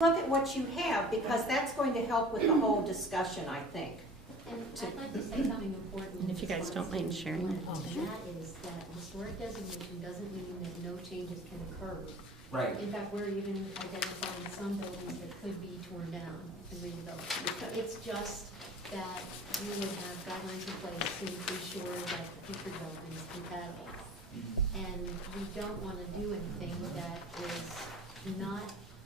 look at what you have, because that's going to help with the whole discussion, I think. And I'd like to say something important. And if you guys don't mind sharing it. And that is that historic designation doesn't mean that no changes can occur. Right. In fact, we're even identifying some buildings that could be torn down and redeveloped. It's just that you would have guidelines in place to ensure that the future development is compatible. And we don't want to do anything that is not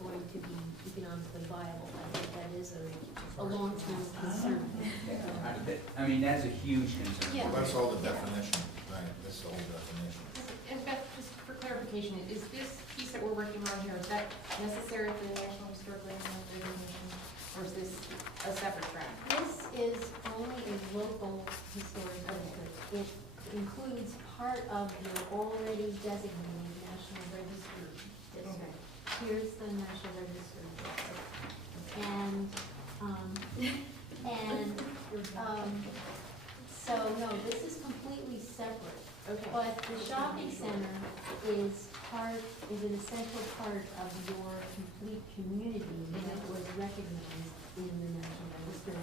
going to be economically viable. I think that is a long-term concern. I mean, that's a huge concern. Yeah. Well, that's all the definition, right, that's the whole definition. And Beth, just for clarification, is this piece that we're working on here, is that necessary for the National Historic Landmark designation? Or is this a separate track? This is only a local historic district. It includes part of your already designated National Register district. Here's the National Register district. So no, this is completely separate. Okay. But the shopping center is an essential part of your complete community that was recognized in the National Register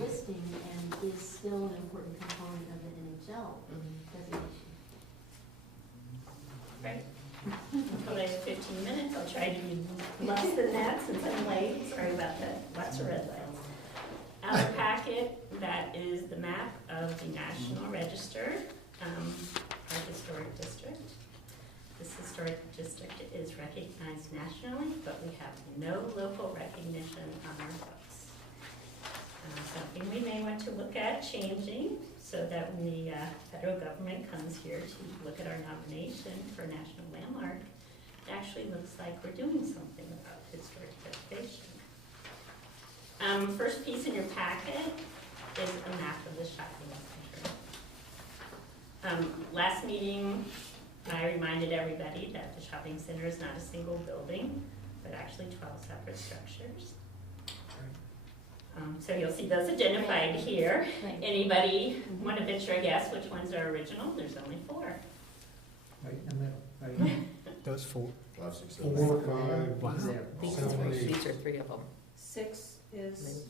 listing and is still an important component of the NHL designation. Right. Until there's 15 minutes, I'll try to be less than that since I'm late. Sorry about that. Lots of red lights. Our packet, that is the map of the National Register, our historic district. This historic district is recognized nationally, but we have no local recognition on our books. Something we may want to look at changing so that when the federal government comes here to look at our nomination for National Landmark, it actually looks like we're doing something about historic preservation. First piece in your packet is a map of the shopping center. Last meeting, I reminded everybody that the shopping center is not a single building, but actually 12 separate structures. So you'll see those identified here. Right. Anybody want to venture a guess which ones are original? There's only 4. Right in the middle, right? Those 4. 5, 6, 7, 4, 8. 5, Wow. These are 3 of them. 6 is,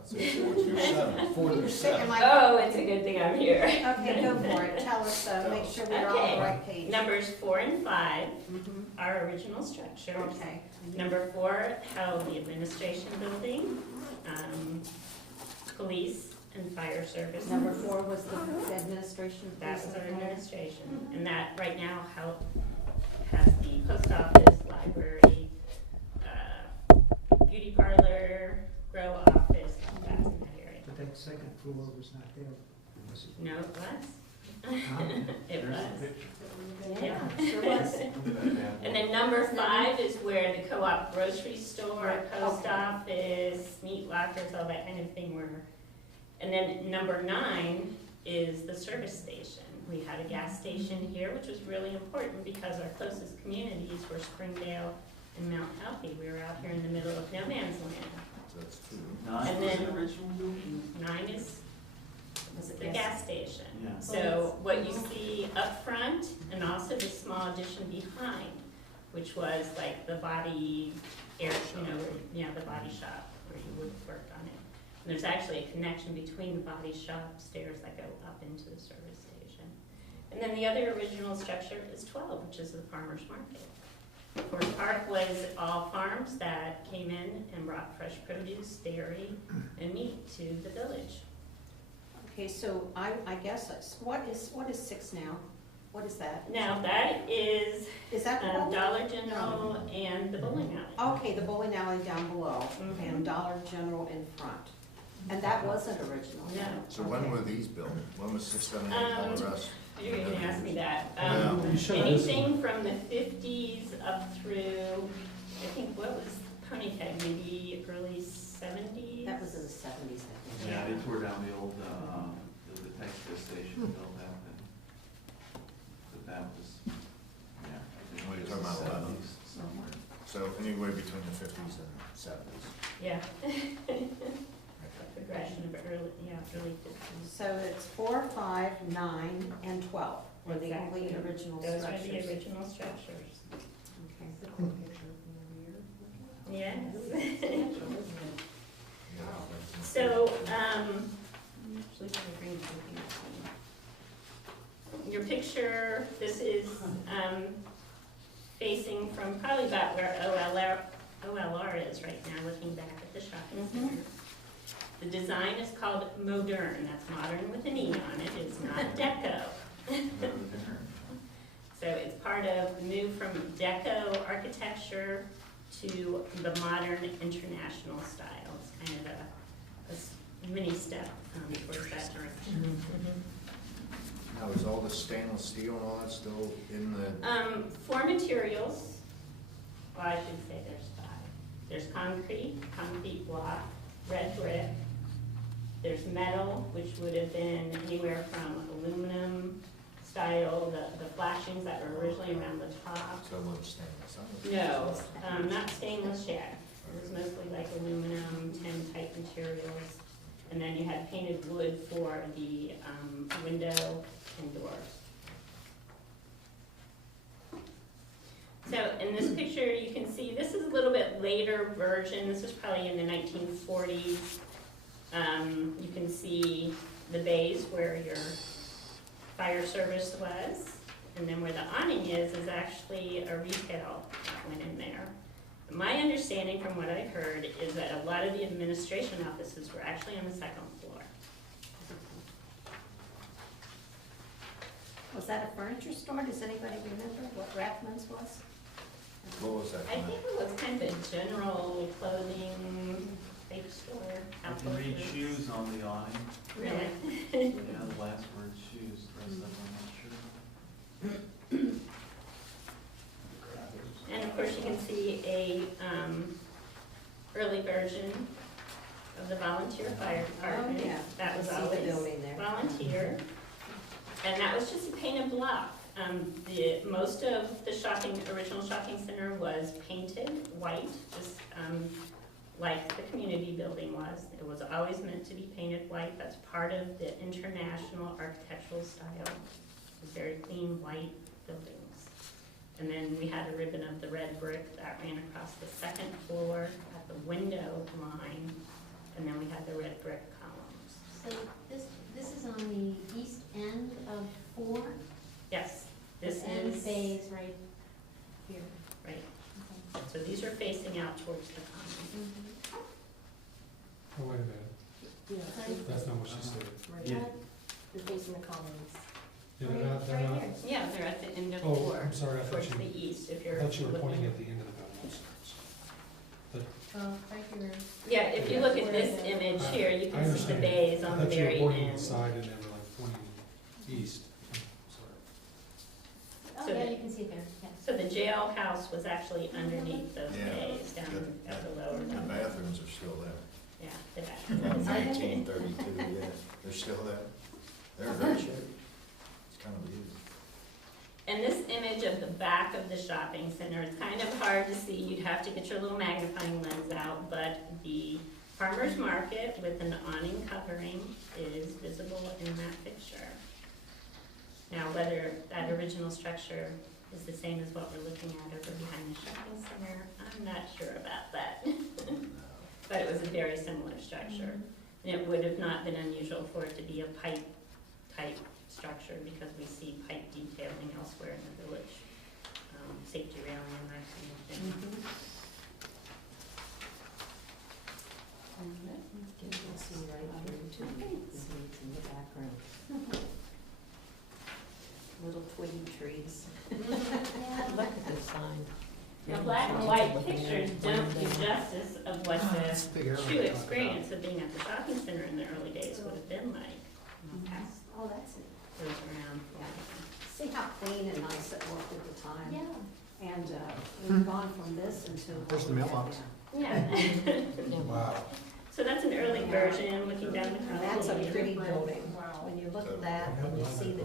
I'd say 4, 2, 7. 4 to am 7. I, Oh, it's a good thing I'm here. okay, go for it, tell us, make sure we're all on the right page. Numbers 4 and 5 Mhm. are original structures. Okay, Number 4 held the administration building, police and fire services. number 4 was the administration. That was our Okay. administration, and that right now has the post office, library, beauty parlor, grow office, all that's in that area. But that second floor was not there. Was it? No, it was. Ah, It was. Yeah, sure was. And then number 5 is where the co-op grocery store, Right, post okay. office, meat lockers, all that kind of thing were. And then number 9 is the service station. We had a gas station here, which was really important because our closest communities were Springdale and Mount Healthy. We were out here in the middle of no man's land. So that's 2. And then 9 is the gas station. Yeah. So what you see up front, and also the small addition behind, which was like the body air, the body shop where you would have worked on it. And there's actually a connection between the body shop stairs that go up into the service station. And then the other original structure is 12, which is the farmer's market. Of course, Park was all farms that came in and brought fresh produce, dairy, and meat to the village. Okay, so I guess, what is 6 now? What is that? Now, that is Is that the bowling? Dollar General and the bowling alley. Okay, the bowling alley down below, Mhm. and Dollar General in front. And that wasn't original? No. So when were these built? When was 6, 7, 8, all the rest? You're gonna ask me that. Yeah. You should. Anything from the 50s up through, I think, what was Ponytag, maybe early 70s? That was in the 70s, I think. Yeah, they tore down the old, the textile station, built that, but that was, yeah. I think What are you it was talking about, the 11? 70s somewhere. So anywhere between the 50s and 70s. Yeah, Okay. progression of early 50s. So it's 4, 5, 9, and 12 were the only Exactly. original Those are structures. the original structures. Okay. Yeah, picture, this is facing from probably about where OLR is right now, looking back at the shopping center. The design is called modern, that's modern with an E on it, it's not deco. So it's part of the move from deco architecture to the modern international style. It's kind of a mini step towards that direction. Now, is all the stainless steel and all that still in the, For materials, well, I should say there's 5. There's concrete block, red brick. There's metal, which would have been anywhere from aluminum style, the flashings that were originally around the top. so much stainless? No, not stainless yet. It was mostly like aluminum, tin type materials. And then you had painted wood for the window and doors. So in this picture, you can see, this is a little bit later version. This is probably in the 1940s. You can see the bays where your fire service was. And then where the awning is actually a retail that went in there. My understanding from what I heard is that a lot of the administration offices were actually on the 2nd floor. Was that a furniture store? Does anybody remember what Rathman's was? What was that? I think it was kind of a general clothing, fake store, I can outdoor read goods. shoes on the awning. Really? Yeah, the last word shoes, the rest of them I'm not sure. And of course, you can see a early version of the volunteer fire department. Oh, yeah. That was I see the always building there. volunteer. And that was just a painted block. Most of the original shopping center was painted white, just like the community building was. It was always meant to be painted white. That's part of the international architectural style. Very clean white buildings. And then we had a ribbon of the red brick that ran across the 2nd floor at the window line. And then we had the red brick columns. So this is on the east end of 4? Yes, this And is, bays right here. right. Okay. So these are facing out towards the common. Mhm. Oh, wait a minute, Right. that's not what she said. Yeah. You're facing the commons. Yeah, they're not, they're Right not, here. Yeah, they're at the end of oh, 4, I'm sorry, I thought towards you, the east, if I you're thought you were pointing looking. at the end of the building, I'm sorry. Right here. Yeah, if you look at this image here, you I can see the understand. bays on the I thought you very were pointing end. inside and they were like pointing east, I'm sorry. Oh, So yeah, the- you can see it there, yeah. So the jailhouse was actually underneath those Yeah. bays down at the lower The level. bathrooms are still there. Yeah, the back. From 1932, yeah, they're still there. They're in great shape. It's kind of beautiful. And this image of the back of the shopping center is kind of hard to see. You'd have to get your little magnifying lens out, but the farmer's market with an awning covering is visible in that picture. Now, whether that original structure is the same as what we're looking at over behind the shopping center, I'm not sure about that. But it was a very similar structure. And it would have not been unusual for it to be a pipe type structure because we see pipe detailing elsewhere in the village. Safety railing and that kind of thing. You can see right through to the seeds in the background. Little twiggy trees. Yeah. Look at the sign. Now, black and white pictures don't do justice of what the true experience of being at the shopping center in the early days would have been like. Oh, that's neat. Goes around. See how clean and nice it looked at the time? Yeah. And we've gone from this into. Where's the mailbox? Yeah. Wow. So that's an early version, looking down the And that's a column. pretty building. Wow. When you look at that, and you see the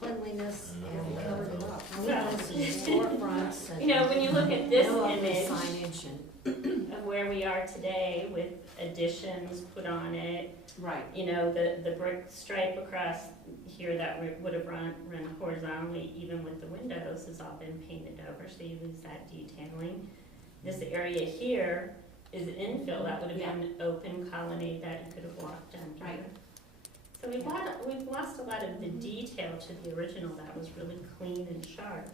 cleanliness and we covered it up. And we Well, have some storefronts and. You know, when you look at this no ugly image signage and. of where we are today with additions put on it, Right. you know, the brick stripe across here that would have run horizontally, even with the windows, has all been painted over, so you lose that detailing. This area here is infill, that would have been open colonnade that you could have walked under. Right. So we've lost a lot of the detail to the original that was really clean and sharp.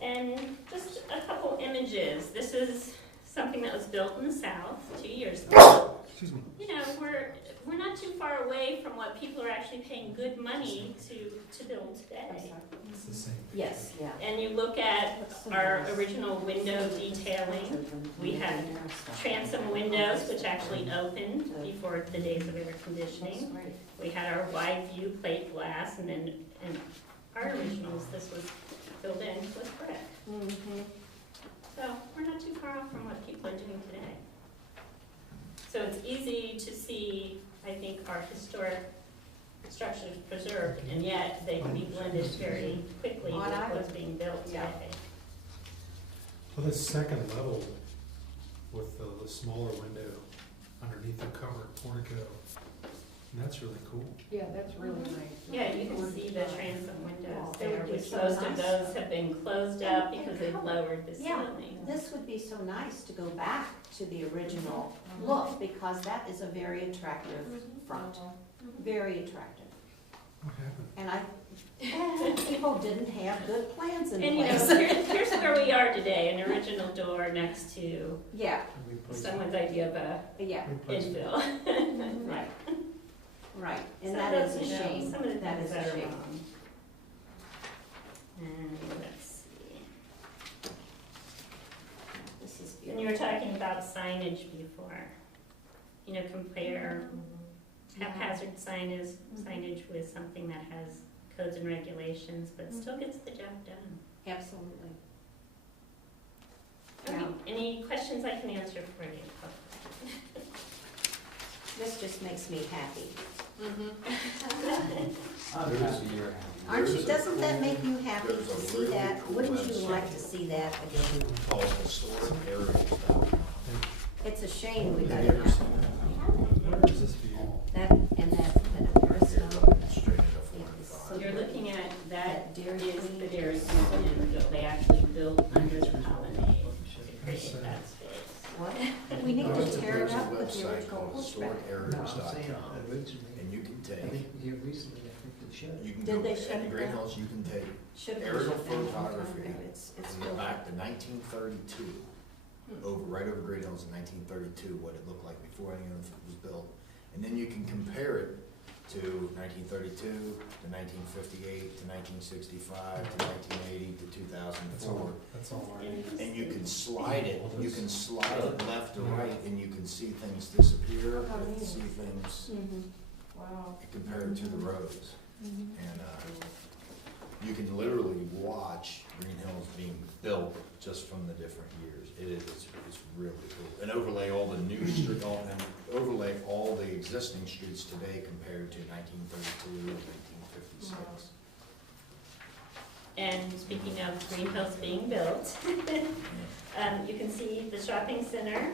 And just a couple images. This is something that was built in the South 2 years ago. Excuse me. You know, we're not too far away from what people are actually paying good money to build today. It's the same. Yes, yeah. And you look at our original window detailing. We had transom windows, which actually opened before the days of air conditioning. We had our wide view plate glass, and then in our originals, this was filled in with brick. Mhm. So we're not too far off from what people are doing today. So it's easy to see, I think, our historic structures preserved, and yet they can be blended very quickly with what's being built today. Well, the second level with the smaller window underneath the covered portico, that's really cool. Yeah, that's really nice. Yeah, you can see the transom windows They there, would be which so most of nice. those have been closed up because they've lowered the Yeah. ceiling. This would be so nice to go back to the original look, because that is a very attractive front, very attractive. What happened? And people didn't have good plans in And you know, place. here's where we are today, an original door next to Yeah, Can we place someone's idea of a yeah, infill. right, right, and So that those, is a you know, shame, Some of the that things is that a are shame. wrong. And let's see. This is And you were beautiful. talking about signage before. You know, compare haphazard signage with something that has codes and regulations, but still gets the job done. Absolutely. Okay, Yeah. any questions I can answer for you? This just makes me happy. I'm happy you're happy. Aren't you, There's a doesn't that cool- make you happy there's to a see really that? cool Wouldn't you website. like to see that again? Called historicareas.com. It's a shame we got Have you it ever seen Where is this view? That, and that Ariston, that? Straight into so 45. You're looking at, that Dairy is Queen. the Dairy Queen, and they actually built under the colonnade to create that space. what? We need to tear it There's a up with the website original called pushback. No, I'm saying historicareas.com, originally, and you can I take, think here recently, I think they showed. you can Did go, they at shut the it Greenhills, you can take Should've been aerial shut down a long time photography ago. It's and still. go back to 1932, right over Greenhills in 1932, what it looked like before any of it was built. And then you can compare it to 1932, to 1958, to 1965, to 1980, to 2004. That's all right. And you can slide it left or right, and you can see things disappear, Oh, you can neat. see things, Wow. and compare it to the roads. And, you can literally watch Greenhills being built just from the different years. It's really cool. And overlay all the new street, and overlay all the existing streets today compared to 1932 and 1956. And speaking of Greenhills being built, you can see the shopping center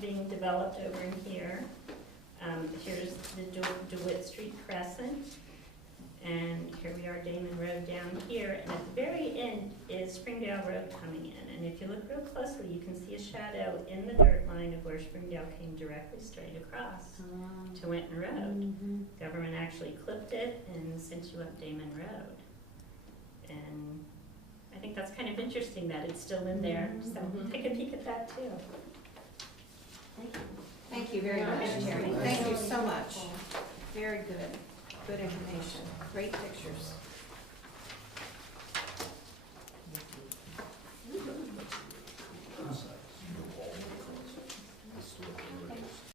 being developed over in here. Here's the DeWitt Street Crescent. And here we are, Damon Road down here, and at the very end is Springdale Road coming in. And if you look real closely, you can see a shadow in the dirt line of where Springdale came directly straight across to Winton Road. Government actually clipped it and sent you up Damon Road. And I think that's kind of interesting that it's still in there, so take a peek at that too. Thank you very much, Terry. Thank you so much. Very good, good information, great pictures.